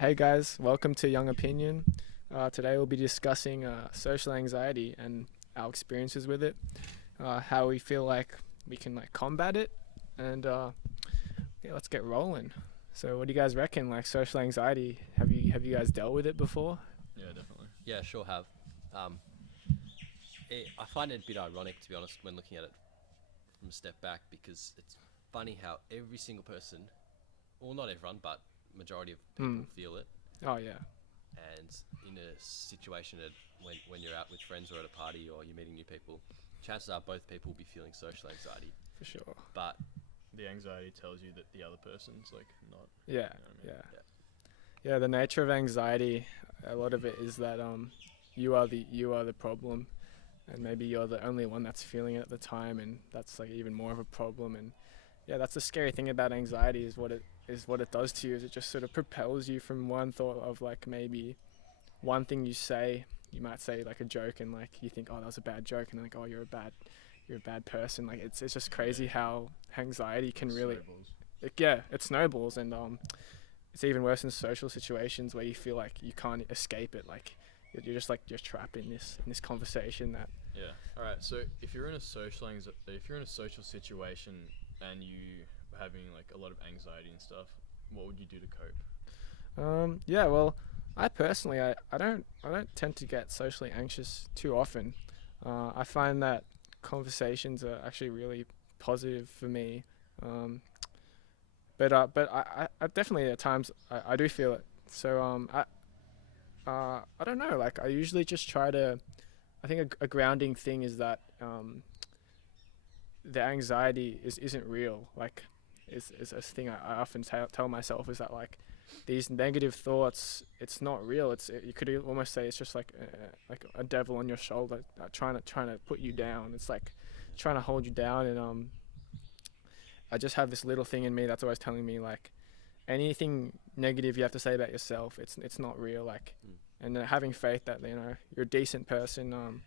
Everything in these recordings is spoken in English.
Hey guys, welcome to Young Opinion. Today we'll be discussing social anxiety and our experiences with it, how we feel like we can combat it, and yeah, let's get rolling. So, what do you guys reckon? Like social anxiety, have you guys dealt with it before? Yeah, definitely. Yeah, sure have. Um, I find it a bit ironic, to be honest, when looking at it from a step back, because it's funny how every single person, or not everyone, but majority of people Hmm. feel it. Oh yeah, And in a situation when you're out with friends or at a party or you're meeting new people, chances are both people will be feeling social anxiety. for sure. But The anxiety tells you that the other person's like not. Yeah, You know what I mean? yeah, yeah, yeah. The nature of anxiety, a lot of it is that you are the problem, and maybe you're the only one that's feeling it at the time, and that's like even more of a problem. And yeah, that's the scary thing about anxiety is what it does to you is it just sort of propels you from one thought of like maybe one thing you say, you might say like a joke, and like you think, oh, that was a bad joke, and then like, oh, you're a bad person. Like it's just crazy Yeah. how anxiety can really Snowballs. it snowballs. And it's even worse in social situations where you feel like you can't escape it. Like you're just like you're trapped in this conversation that Yeah. All right. So if you're in a social situation and you having like a lot of anxiety and stuff, what would you do to cope? yeah, well, I personally I don't tend to get socially anxious too often. I find that conversations are actually really positive for me. um, but I definitely at times I do feel it. So I don't know, like I usually just try to, I think a grounding thing is that the anxiety isn't real. Like is a thing I often tell myself is that like these negative thoughts, it's not real. You could almost say it's just like a devil on your shoulder, trying to put you down. It's like trying to hold you down. And I just have this little thing in me that's always telling me like anything negative you have to say about yourself, it's not real. Like, mm, and having faith that you're a decent person.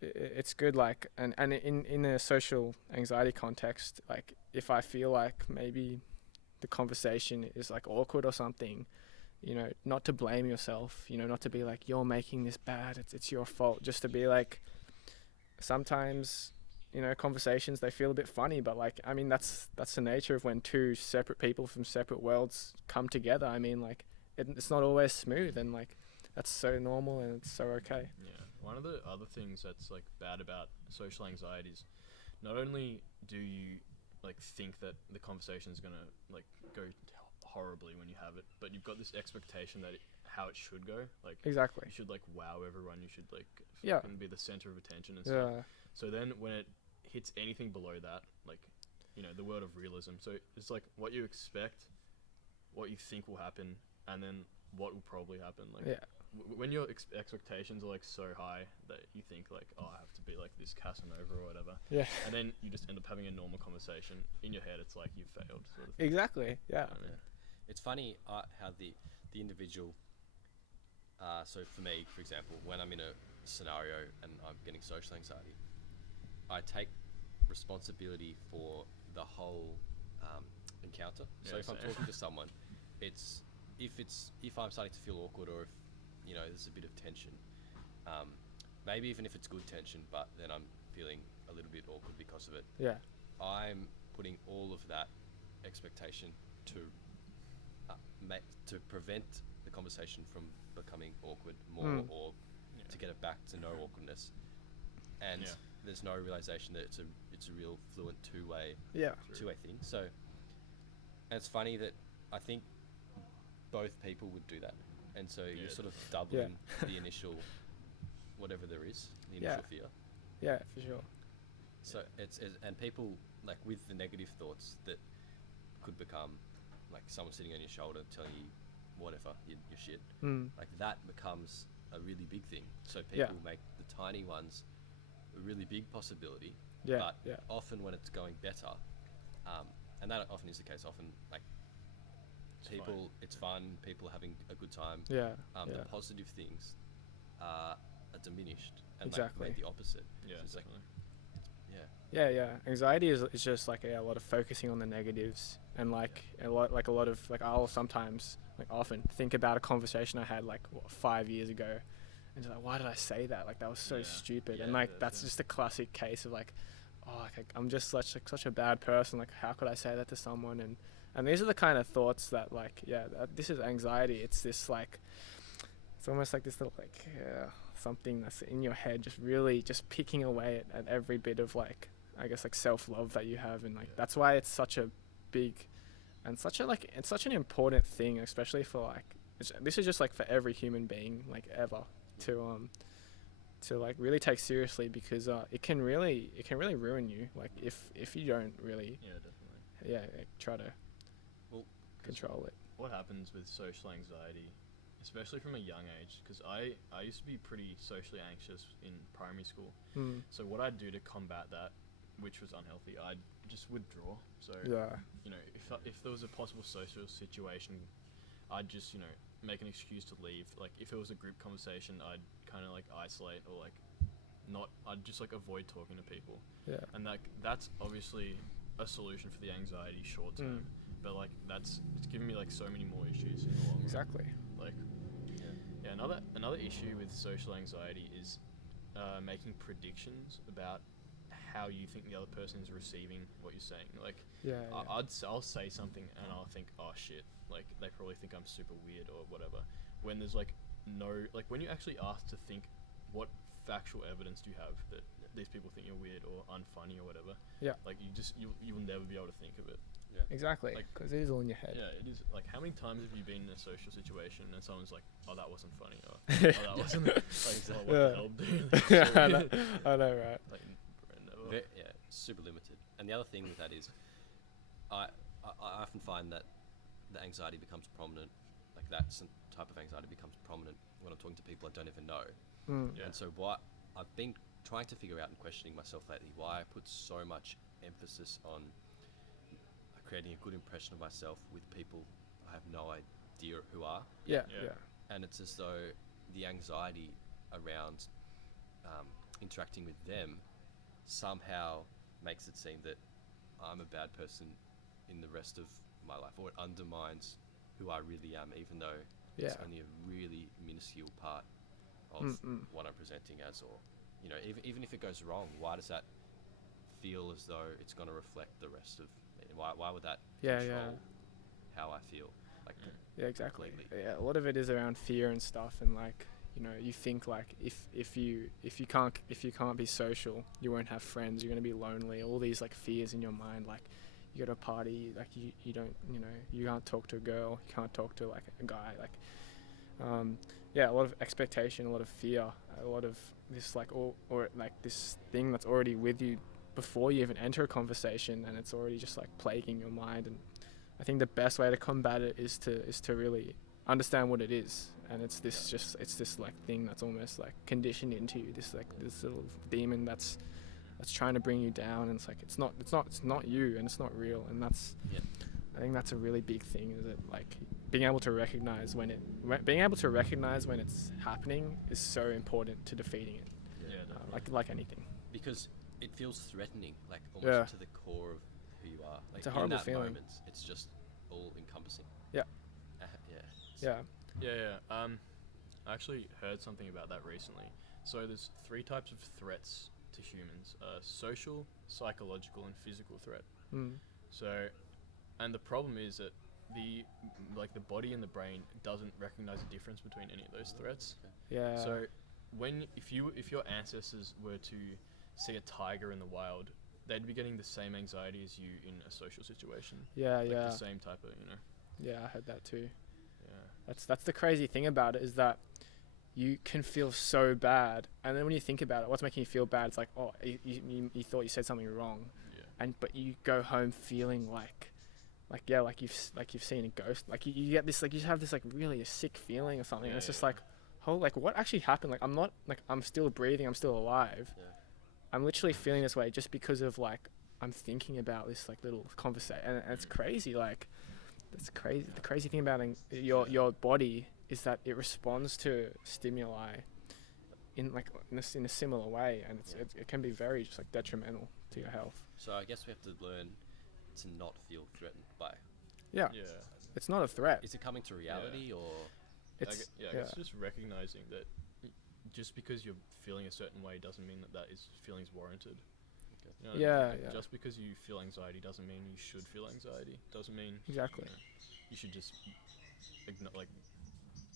It's good. Like, and in a social anxiety context, like if I feel like maybe the conversation is like awkward or something, not to blame yourself, not to be like you're making this bad, it's your fault. Just to be like, sometimes conversations, they feel a bit funny, but like, I mean, that's the nature of when two separate people from separate worlds come together. I mean, like, it's not always smooth, and like that's so normal and it's so okay. Yeah. One of the other things that's like bad about social anxiety is not only do you like think that the conversation's gonna like go horribly when you have it, but you've got this expectation that how it should go. Like Exactly. you should like wow everyone. You should like Yeah. fucking be the center of attention and stuff. Yeah. So then when it hits anything below that, like the world of realism. So it's like what you expect, what you think will happen, and then what will probably happen. Like Yeah. when your expectations are like so high that you think like, oh, I have to be like this Casanova or whatever, Yeah. and then you just end up having a normal conversation in your head. It's like you've failed, sort of thing. Exactly. Yeah. I mean, it's funny how the individual. So for me, for example, when I'm in a scenario and I'm getting social anxiety, I take responsibility for the whole encounter. So Yeah, if I'm same. talking to someone, it's if I'm starting to feel awkward, or if there's a bit of tension, um, maybe even if it's good tension, but then I'm feeling a little bit awkward because of it. Yeah. I'm putting all of that expectation to to prevent the conversation from becoming awkward more, Mm. or yeah, to get it back to no awkwardness. And Yeah. there's no realization that it's a real fluent Yeah. true. two way thing. So, and it's funny that I think both people would do that, and so Yeah. you're sort of doubling the initial whatever there is, the Yeah. initial fear. Yeah. For sure. So it's and people like with the negative thoughts that could become like someone sitting on your shoulder telling you whatever your shit, Mm. like that becomes a really big thing. So Yeah. people make the tiny ones a really big possibility. Yeah. But Yeah. often when it's going better, and that often is the case, often like It's people, it's fun, people are having a good time. Yeah. The Yeah. positive things are diminished and Exactly. like made the opposite. Yeah, So it's like, definitely. yeah, Yeah. Anxiety is just like a lot of focusing on the negatives, and like a lot of like I'll sometimes like often think about a conversation I had like 5 years ago, and just like, why did I say that? Like that was so stupid. And like that's just a classic case of like, oh, like, I'm just such a bad person. Like how could I say that to someone? And these are the kind of thoughts that like this is anxiety. It's this like, it's almost like this little like something that's in your head, just really just picking away at every bit of like, I guess like self-love that you have. And like that's why it's such a big and such a like, it's such an important thing, especially for like, this is just like for every human being like ever to like really take seriously, because it can really ruin you, like if you don't really like, try to control it. What happens with social anxiety, especially from a young age, because I used to be pretty socially anxious in primary school. So what I'd do to combat that, which was unhealthy, I'd just withdraw. So you know, if there was a possible social situation, I'd just, you know, make an excuse to leave. Like if it was a group conversation, I'd kind of like isolate, or like I'd just like avoid talking to people. And like that's obviously a solution for the anxiety short term, but like it's given me like so many more issues in the long run. Exactly. Like another issue with social anxiety is making predictions about how you think the other person is receiving what you're saying. Like I'll say something and I'll think, oh shit, like they probably think I'm super weird or whatever, when there's like no, like when you actually ask to think, what factual evidence do you have that these people think you're weird or unfunny or whatever, like you'll never be able to think of it. Exactly, because it is all in your head. It is. Like how many times have you been in a social situation and someone's like, oh that wasn't funny, or oh that wasn't like, oh, what the hell, dude? Like, I know, right? Like, super limited. And the other thing with that is, I often find that the anxiety becomes prominent, like that type of anxiety becomes prominent when I'm talking to people I don't even know. And so what I've been trying to figure out and questioning myself lately, why I put so much emphasis on creating a good impression of myself with people I have no idea who are. And it's as though the anxiety around interacting with them somehow makes it seem that I'm a bad person in the rest of my life, or it undermines who I really am, even though it's only a really minuscule part of what I'm presenting as. Or, you know, even if it goes wrong, why does that feel as though it's going to reflect the rest of me? Why would that control how I feel? Like, exactly. completely. A lot of it is around fear and stuff, and like, you know, you think like if you can't be social, you won't have friends, you're gonna be lonely. All these like fears in your mind, like you go to a party, like you don't, you know, you can't talk to a girl, you can't talk to like a guy, like a lot of expectation, a lot of fear, a lot of this like or like this thing that's already with you before you even enter a conversation, and it's already just like plaguing your mind. And I think the best way to combat it is to really understand what it is. And it's this like thing that's almost like conditioned into you, this little demon that's trying to bring you down. And it's like it's not you, and it's not real. And that's I think that's a really big thing, is it like being able to recognize when it's happening is so important to defeating it. Like anything, because it feels threatening, like almost to the core of who you are. Like it's a horrible in that feeling. moment, it's just all encompassing. I actually heard something about that recently. So there's 3 types of threats to humans: social, psychological, and physical threat. So, and the problem is that the body and the brain doesn't recognize the difference between any of those threats. So if your ancestors were to see a tiger in the wild, they'd be getting the same anxiety as you in a social situation. The same type of, you know. I heard that too. That's the crazy thing about it, is that you can feel so bad, and then when you think about it, what's making you feel bad? It's like, oh, you thought you said something wrong, but you go home feeling like you've seen a ghost. Like you get this, like you have this like really a sick feeling or something. And it's just like, like what actually happened? Like I'm still breathing, I'm still alive. I'm literally feeling this way just because of like I'm thinking about this like little conversation, and it's crazy. Like that's crazy. The crazy thing about your body is that it responds to stimuli in a similar way, and it can be very just like detrimental to your health. So I guess we have to learn to not feel threatened by. it's not a threat. Is it coming to reality or? It's I guess just recognizing that just because you're feeling a certain way doesn't mean that is feelings warranted. Okay. You know what I mean? Yeah. Just because you feel anxiety doesn't mean you should feel anxiety. Doesn't mean Exactly. you should just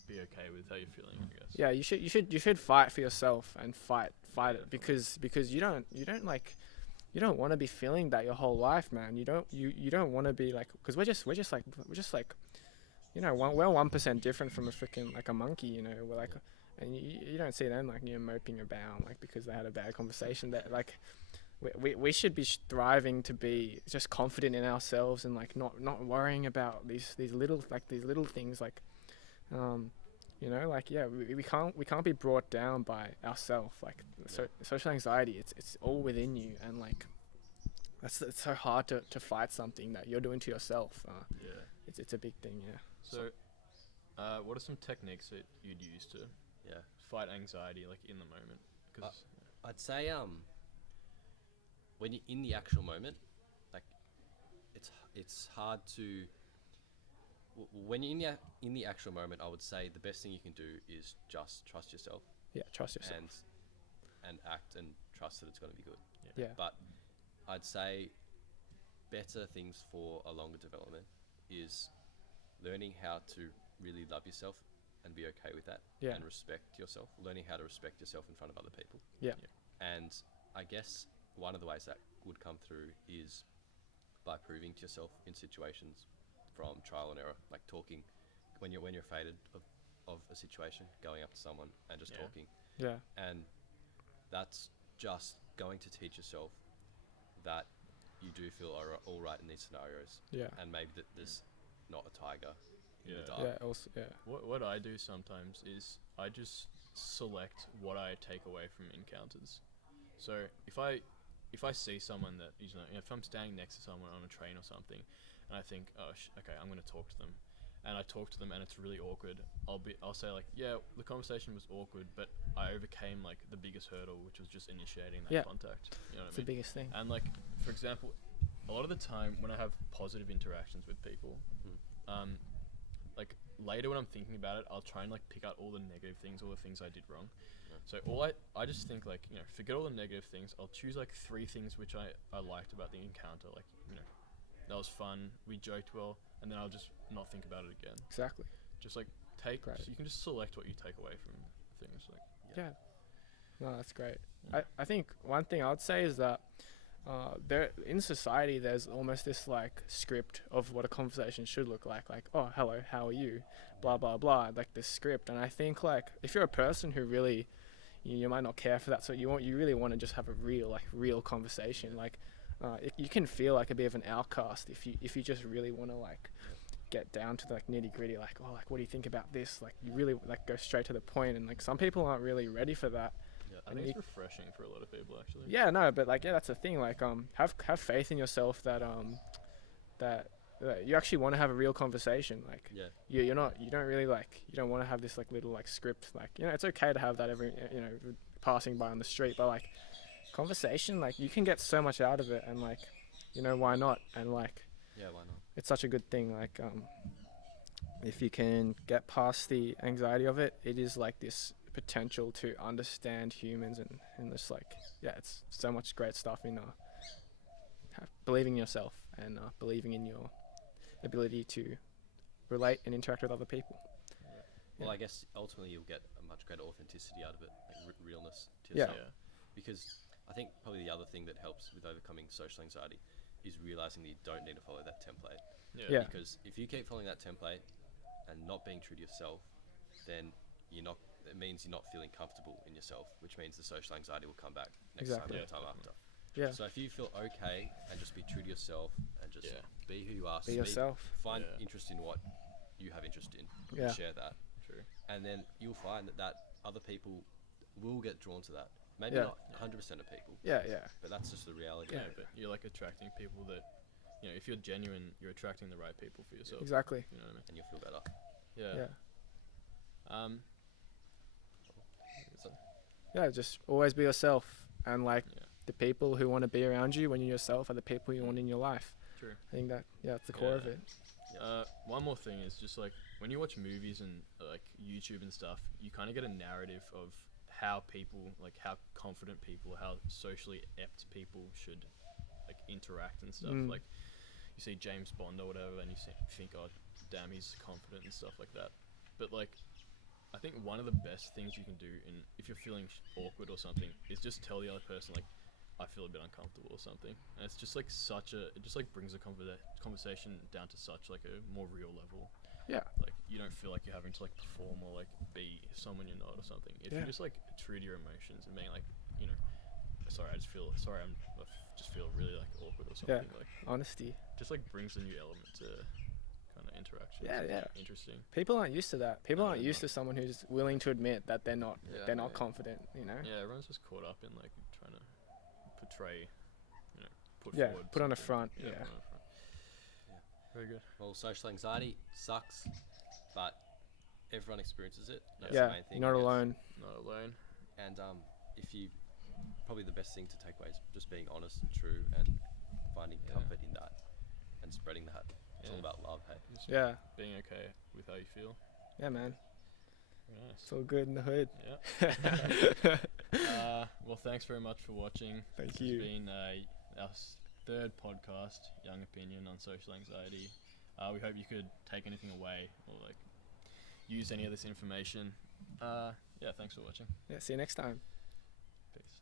be okay with how you're feeling, I guess. Yeah, you should fight for yourself and fight it because you don't want to be feeling that your whole life, man. You don't want to be like, because we're just like we're 1% different from a freaking like a monkey, you know. We're like, and you don't see them like moping about like because they had a bad conversation. That like we should be striving to be just confident in ourselves and like not worrying about these little things like we can't be brought down by ourselves. Like social anxiety, it's all within you, and like it's so hard to fight something that you're doing to yourself. It's a big thing. Yeah. So, what are some techniques that you'd use to fight anxiety like in the moment? Because I'd say when you're in the actual moment, like it's hard to. When you're in the actual moment, I would say the best thing you can do is just trust yourself. Yeah, trust yourself. And act and trust that it's going to be good. Yeah. But I'd say better things for a longer development is learning how to really love yourself and be okay with that. Yeah. And respect yourself. Learning how to respect yourself in front of other people. Yeah. And I guess one of the ways that would come through is by proving to yourself in situations from trial and error, like talking when you're afraid of a situation, going up to someone and just talking. Yeah. And that's just going to teach yourself that you do feel all right in these scenarios. Yeah. And maybe that there's not a tiger in the dark. Yeah. Also. Yeah. what I do sometimes is I just select what I take away from encounters. So if I see someone that if I'm standing next to someone on a train or something, and I think, okay, I'm going to talk to them, and I talk to them and it's really awkward, I'll say like, yeah, the conversation was awkward, but I overcame like the biggest hurdle, which was just initiating that contact. You know what I mean? It's the biggest thing. And like, for example, a lot of the time when I have positive interactions with people, like later when I'm thinking about it, I'll try and like pick out all the negative things, all the things I did wrong. So I just think like, forget all the negative things. I'll choose like 3 things which I liked about the encounter. Like, that was fun, we joked well, and then I'll just not think about it again. Exactly. Just like you can just select what you take away from things. Like Yeah. No, that's great. I think one thing I would say is that there in society there's almost this like script of what a conversation should look like. Like, oh, hello, how are you? Blah blah blah. Like this script. And I think like if you're a person who really you might not care for that, so you really want to just have a real conversation. Like you can feel like a bit of an outcast if you just really want to like get down to the like nitty gritty. Like, oh, like what do you think about this? Like you really like go straight to the point, and like some people aren't really ready for that. Yeah, I think it's refreshing for a lot of people actually. Yeah, no, but like that's the thing. Like have faith in yourself that that you actually want to have a real conversation. Like you don't want to have this like little like script. Like it's okay to have that every passing by on the street, but like conversation, like you can get so much out of it, and like why not? And like why not? It's such a good thing. Like if you can get past the anxiety of it, it is like this potential to understand humans and just like it's so much great stuff in believing in yourself and believing in your ability to relate and interact with other people. Well, I guess ultimately you'll get a much greater authenticity out of it, like realness to yourself. Because I think probably the other thing that helps with overcoming social anxiety is realizing that you don't need to follow that template. Because if you keep following that template and not being true to yourself, then it means you're not feeling comfortable in yourself, which means the social anxiety will come back next time and the time after. So if you feel okay and just be true to yourself and just be who you are, be yourself, find interest in what you have interest in, and share that. True. And then you'll find that other people will get drawn to that. Maybe not 100% of people. But that's just the reality. Yeah, but you're like attracting people that, if you're genuine, you're attracting the right people for yourself. Exactly. You know what I mean? And you'll feel better. Just always be yourself, and like the people who want to be around you when you're yourself are the people you want in your life. True. I think that that's the core of it. One more thing is just like when you watch movies and like YouTube and stuff, you kind of get a narrative of how people, like how confident people, how socially apt people should like interact and stuff. Like you see James Bond or whatever, and you think, oh, damn, he's confident and stuff like that. But like, I think one of the best things you can do if you're feeling awkward or something is just tell the other person like, I feel a bit uncomfortable or something. And it's just like it just like brings the conversation down to such like a more real level. Yeah. Like you don't feel like you're having to like perform or like be someone you're not or something. If you just like true to your emotions and being like, you know, I just feel really like awkward or something. Yeah. Like Honesty. just like brings a new element to kind of interaction. Yeah. Interesting. People aren't used to that. People No, aren't they're used to someone who's willing to admit that they're not Yeah. confident, you know? Yeah, everyone's just caught up in like trying to portray, you know, put Yeah, forward. put on a something. front. Yeah. Yeah. Put on a front. Yeah. Very good. Well, social anxiety sucks, but everyone experiences it. That's Yeah, the main thing. you're not I guess. alone. Not alone. And if you, probably the best thing to take away is just being honest and true and finding comfort in that and spreading that. It's all about love, hey. Just Yeah. being okay with how you feel. Yeah, man. Very nice. It's all good in the hood. Yeah. Well, thanks very much for watching. Thank This you. has been our third podcast, Young Opinion on social anxiety. We hope you could take anything away or like use any of this information. Yeah, thanks for watching. Yeah, see you next time. Peace.